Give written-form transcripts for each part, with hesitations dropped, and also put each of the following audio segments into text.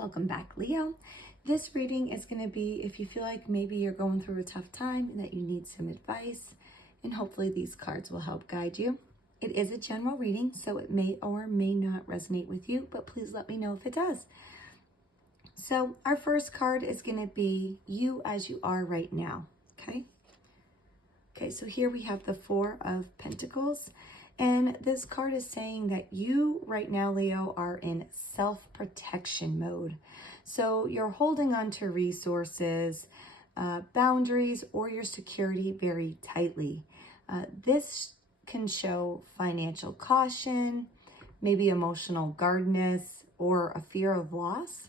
Welcome back, Leo. This reading is going to be if you feel like maybe you're going through a tough time and that you need some advice, and hopefully these cards will help guide you. It is a general reading, so it may or may not resonate with you, but please let me know if it does. So our first card is going to be you as you are right now, okay? Okay, so here we have the Four of Pentacles. And this card is saying that you right now, Leo, are in self-protection mode. So you're holding on to resources, boundaries, or your security very tightly. This can show financial caution, maybe emotional guardedness, or a fear of loss.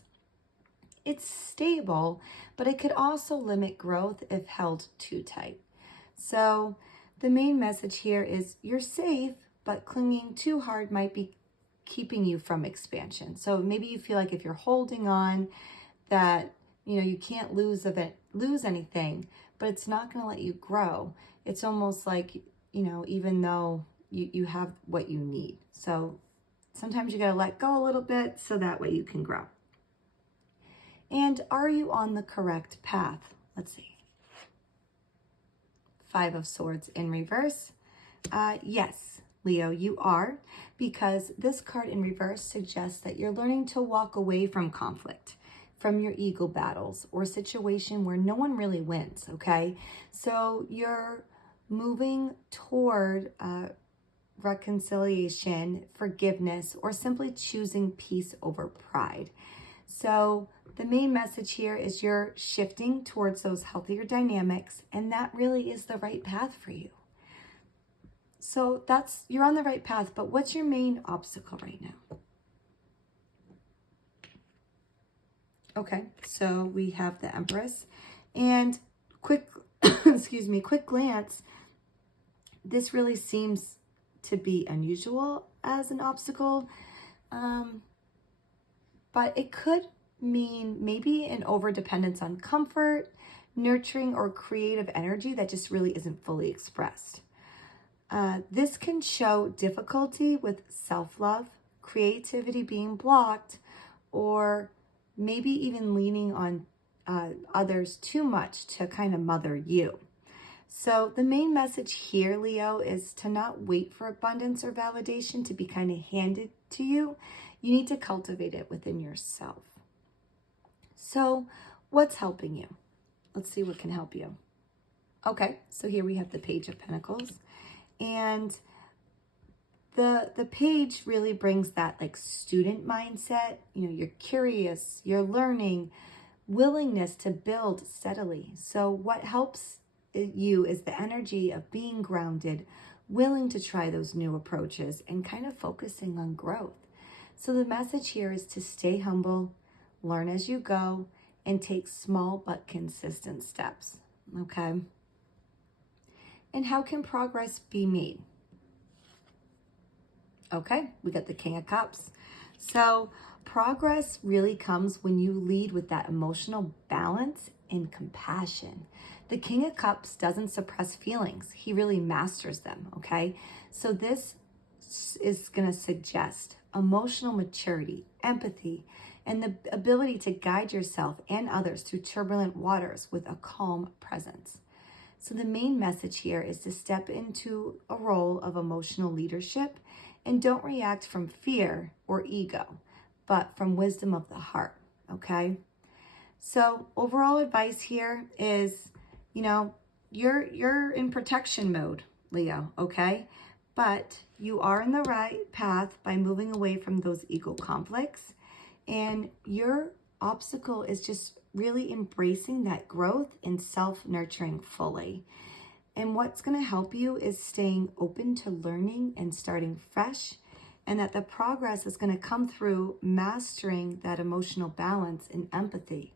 It's stable, but it could also limit growth if held too tight. So the main message here is you're safe, but clinging too hard might be keeping you from expansion. So maybe you feel like if you're holding on that, you can't lose anything, but it's not going to let you grow. It's almost like, even though you have what you need. So sometimes you got to let go a little bit so that way you can grow. And are you on the correct path? Let's see. Five of Swords in reverse. Yes, Leo, you are, because this card in reverse suggests that you're learning to walk away from conflict, from your ego battles, or a situation where no one really wins, okay? So you're moving toward reconciliation, forgiveness, or simply choosing peace over pride. So the main message here is you're shifting towards those healthier dynamics, and that really is the right path for you. So you're on the right path, but what's your main obstacle right now? Okay, so we have the Empress, and quick glance, this really seems to be unusual as an obstacle, but it could mean maybe an overdependence on comfort, nurturing, or creative energy that just really isn't fully expressed. This can show difficulty with self-love, creativity being blocked, or maybe even leaning on others too much to kind of mother you. So the main message here, Leo, is to not wait for abundance or validation to be kind of handed to you. You need to cultivate it within yourself. So what's helping you? Let's see what can help you. Okay, so here we have the Page of Pentacles. And the page really brings that like student mindset. You're curious, you're learning, willingness to build steadily. So what helps you is the energy of being grounded, willing to try those new approaches, and kind of focusing on growth. So the message here is to stay humble, learn as you go, and take small but consistent steps, okay? And how can progress be made? Okay, we got the King of Cups. So progress really comes when you lead with that emotional balance and compassion. The King of Cups doesn't suppress feelings. He really masters them, okay? So this is going to suggest emotional maturity, empathy, and the ability to guide yourself and others through turbulent waters with a calm presence. So the main message here is to step into a role of emotional leadership and don't react from fear or ego, but from wisdom of the heart, okay? So overall advice here is, you're in protection mode, Leo, okay? But you are in the right path by moving away from those ego conflicts, and your obstacle is just really embracing that growth and self-nurturing fully. And what's going to help you is staying open to learning and starting fresh, and that the progress is going to come through mastering that emotional balance and empathy.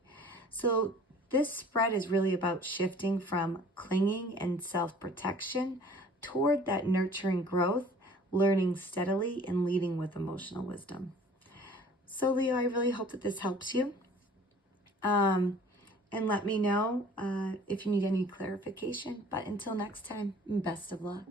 So this spread is really about shifting from clinging and self-protection toward that nurturing growth, learning steadily, and leading with emotional wisdom. So Leo, I really hope that this helps you. And let me know if you need any clarification. But until next time, best of luck.